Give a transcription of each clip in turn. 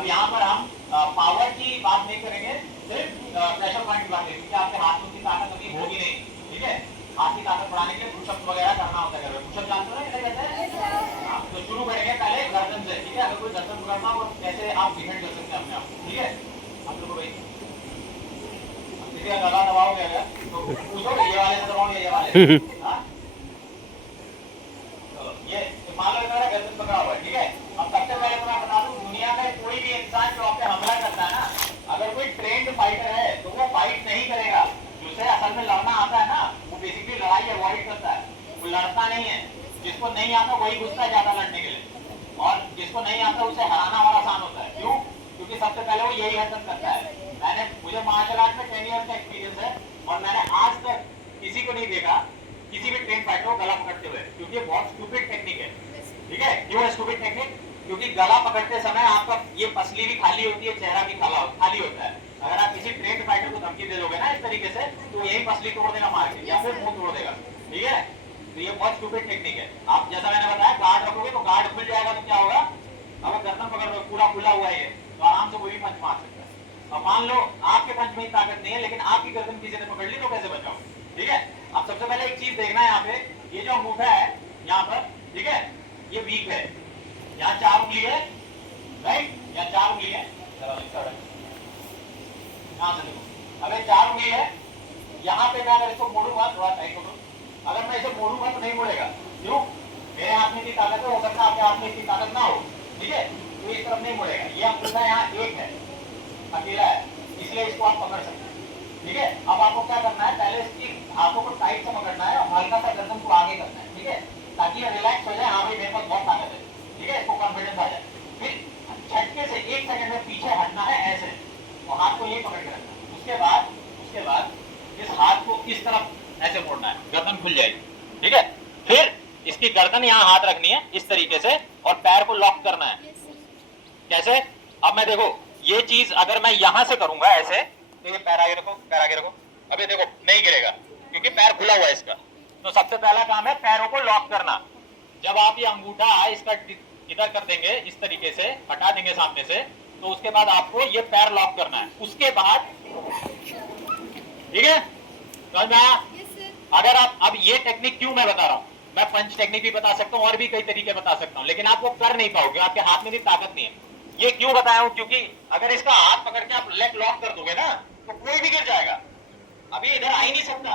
अब यहाँ पर हम पावर की बात नहीं करेंगे, सिर्फ प्रेशर पॉइंट की बात करेंगे, क्योंकि आपके हाथ में की ताकत अभी होगी नहीं, ठीक है। हाथ की ताकत बढ़ाने के लिए पुशअप वगैरह करना होता है। पुशअप जानते हो ना कैसे कहते हैं? तो शुरू करेंगे पहले गर्दन से, ठीक है। अगर कोई गर्दन पकड़ना हो कैसे आप डिफेंड कर सकते हैं अपने आप, ठीक है। हम लोग भाई किसी का गला दबाओगे अगर तो पूछो ये वाले से दबाओगे ये वाले, हाँ चलो ये मान लो इन्होंने गर्दन पकड़ा हुआ है, ठीक है। अब सबसे पहले तो मैं बता दूं, दुनिया में कोई भी इंसान जो आप पे हमला करता है ना, अगर कोई ट्रेंड फाइटर है तो वो फाइट नहीं करेगा। जिसे असल में लड़ना आता है ना, वो बेसिकली लड़ाई अवॉइड करता है, वो लड़ता नहीं है। जिसको नहीं आता वही घुसता है ज्यादा लड़ने के लिए, और जिसको नहीं आता उसे हराना और आसान होता है। क्यों? क्योंकि सबसे पहले वो यही हरकत करता है। मुझे मार्शल आर्ट में 10 ईयर का एक्सपीरियंस है, और मैंने आज तक किसी को नहीं देखा, किसी भी ट्रेन फाइटर को गला पकड़ते हुए, क्योंकि बहुत स्टूपिड टेक्निक है, ठीक है। क्यों है स्टूपिड टेक्निक? क्योंकि गला पकड़ते समय आपका ये पसली भी खाली होती है, चेहरा भी खाली होता है। अगर आप किसी ट्रेन फाइटर को धमकी दे दोगे ना इस तरीके से, तो यही पसली तोड़ देगा मार के, या फिर मुंह तोड़ देगा, ठीक है। तो ये बहुत स्टूपिड टेक्निक है। आप जैसा मैंने बताया गार्ड रखोगे तो गार्ड खुल जाएगा, तो क्या होगा? अगर गर्दन पकड़ लो पूरा खुला हुआ है तो आराम से कोई भी पंच मार सकता है। अब मान लो आपके पंच में ताकत नहीं है, लेकिन आपकी गर्दन किसी ने पकड़ ली, तो कैसे बचाओ, ठीक है। अब सबसे पहले एक चीज देखना है, यहाँ पे ये जो अंगूठा है यहाँ पर, ठीक है, ये वीक है। यहाँ 4 उंगली है, राइट, यहाँ 4 उंगली है। यहाँ से देखो, अगर 4 उंगली है, यहाँ पे मैं अगर इसको मोड़ूंगा, थोड़ा साइड करो, अगर मैं इसे मोड़ूंगा तो नहीं मुड़ेगा। क्यों? मेरे हाथ में इतनी ताकत है, हो सकता है आपके हाथ में इतनी ताकत ना हो, ठीक है। तो इस तरफ नहीं मुड़ेगा। ये अंगूठा यहाँ एक है, अकेला है, इसलिए इसको आप पकड़ सकते हैं, ठीक है। अब आपको क्या करना है, पहले इसकी हाथों को टाइट से पकड़ना है और हल्का सा गर्दन को आगे करना है, ठीक है, ताकि ये रिलैक्स हो जाए। हाँ भाई मेरे पास बहुत ताकत है, ठीक है, इसको कॉन्फिडेंस आ जाए। फिर झटके से 1 सेकंड में पीछे हटना है, ऐसे वो हाथ को ये पकड़ के रखना है। उसके बाद इस हाथ को इस तरफ ऐसे मोड़ना है, गर्दन खुल जाएगी, ठीक है। फिर इसकी गर्दन यहाँ हाथ रखनी है इस तरीके से, और पैर को लॉक करना है। कैसे? अब मैं देखो ये चीज अगर मैं यहां से करूंगा ऐसे, तो ये पैर आगे रखो, पैर आगे रखो, अब ये देखो नहीं गिरेगा क्योंकि पैर खुला हुआ है इसका। तो सबसे पहला काम है पैरों को लॉक करना। जब आप ये अंगूठा इसका इधर कर देंगे, इस तरीके से हटा देंगे सामने से, तो उसके बाद आपको ये पैर लॉक करना है। उसके बाद, ठीक है, समझ में आया? अगर आप, अब ये टेक्निक क्यों मैं बता रहा हूं, मैं पंच टेक्निक भी बता सकता हूं और भी कई तरीके बता सकता हूं, लेकिन आप वो कर नहीं पाओगे, आपके हाथ में भी ताकत नहीं है। ये क्यों बताया हूं? क्योंकि अगर इसका हाथ पकड़ के आप लेग लॉक कर दोगे ना, तो कोई भी गिर जाएगा। अभी इधर आ ही नहीं सकता,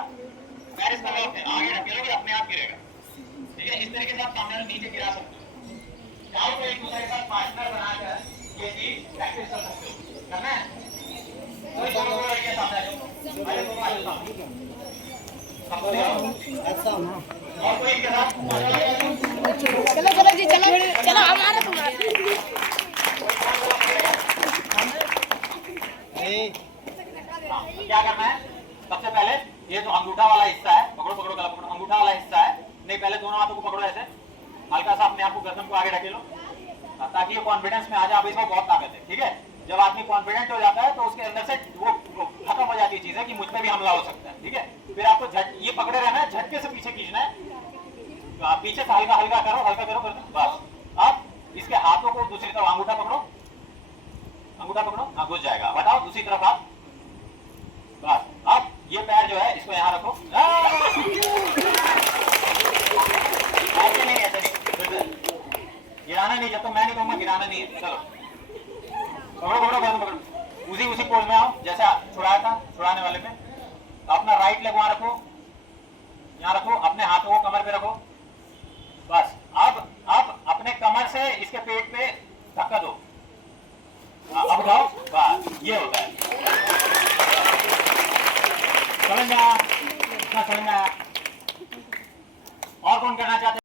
पैर इसका लॉक है, आगे ढकेलोगे अपने आप गिरेगा, ठीक है। इस तरीके से आप सामने नीचे गिरा सकते हो। चाहो तो एक दूसरे के साथ पार्टनर बनाकर ये चीज प्रैक्टिस कर सकते हो। करना है? कोई दोनों लड़के सामने आ जाओ, अरे दोनों आ जाओ सामने, ऐसा ना। और कोई इनके साथ चलो चलो जी, चलो चलो, हमारा तुम्हारा। क्या करना है? सबसे पहले ये जो अंगूठा वाला हिस्सा है, पकड़ो पकड़ो गला पकड़ो, अंगूठा वाला हिस्सा है, नहीं पहले दोनों हाथों को पकड़ो ऐसे, हल्का सा अपने आप को गर्दन को आगे ढकेलो, ताकि ये कॉन्फिडेंस में आ जाए। अब इसमें बहुत ताकत है, ठीक है। जब आदमी कॉन्फिडेंट हो जाता है तो उसके अंदर से वो खत्म हो जाती है चीज है कि मुझ पे भी हमला हो सकता है, ठीक है। फिर आपको ये पकड़े रहना है, झटके से पीछे खींचना है, तो आप पीछे से हल्का हल्का करो, हल्का करो बस। अब इसके हाथों को दूसरी तरफ, अंगूठा पकड़ो, अंगूठा पकड़ो, हाँ घुस जाएगा। बताओ दूसरी तरफ हाथ, बस। अब ये पैर जो है इसको यहाँ रखो, ऐसे नहीं, ऐसे नहीं, गिराना नहीं, जब तक मैं नहीं कहूंगा गिराना नहीं है। चलो पकड़ो पकड़ो पकड़ो पकड़ो, उसी पोज में आओ जैसे छुड़ाया था, छुड़ाने वाले पे। अपना राइट लेग वहां रखो, यहाँ रखो, अपने हाथों को कमर पे रखो, बस। अब अपने कमर से इसके पेट पे धक्का दो, अब उठाओ, बस। ये होता है, समझ में आया? समझ में आया? और कौन करना चाहते हैं?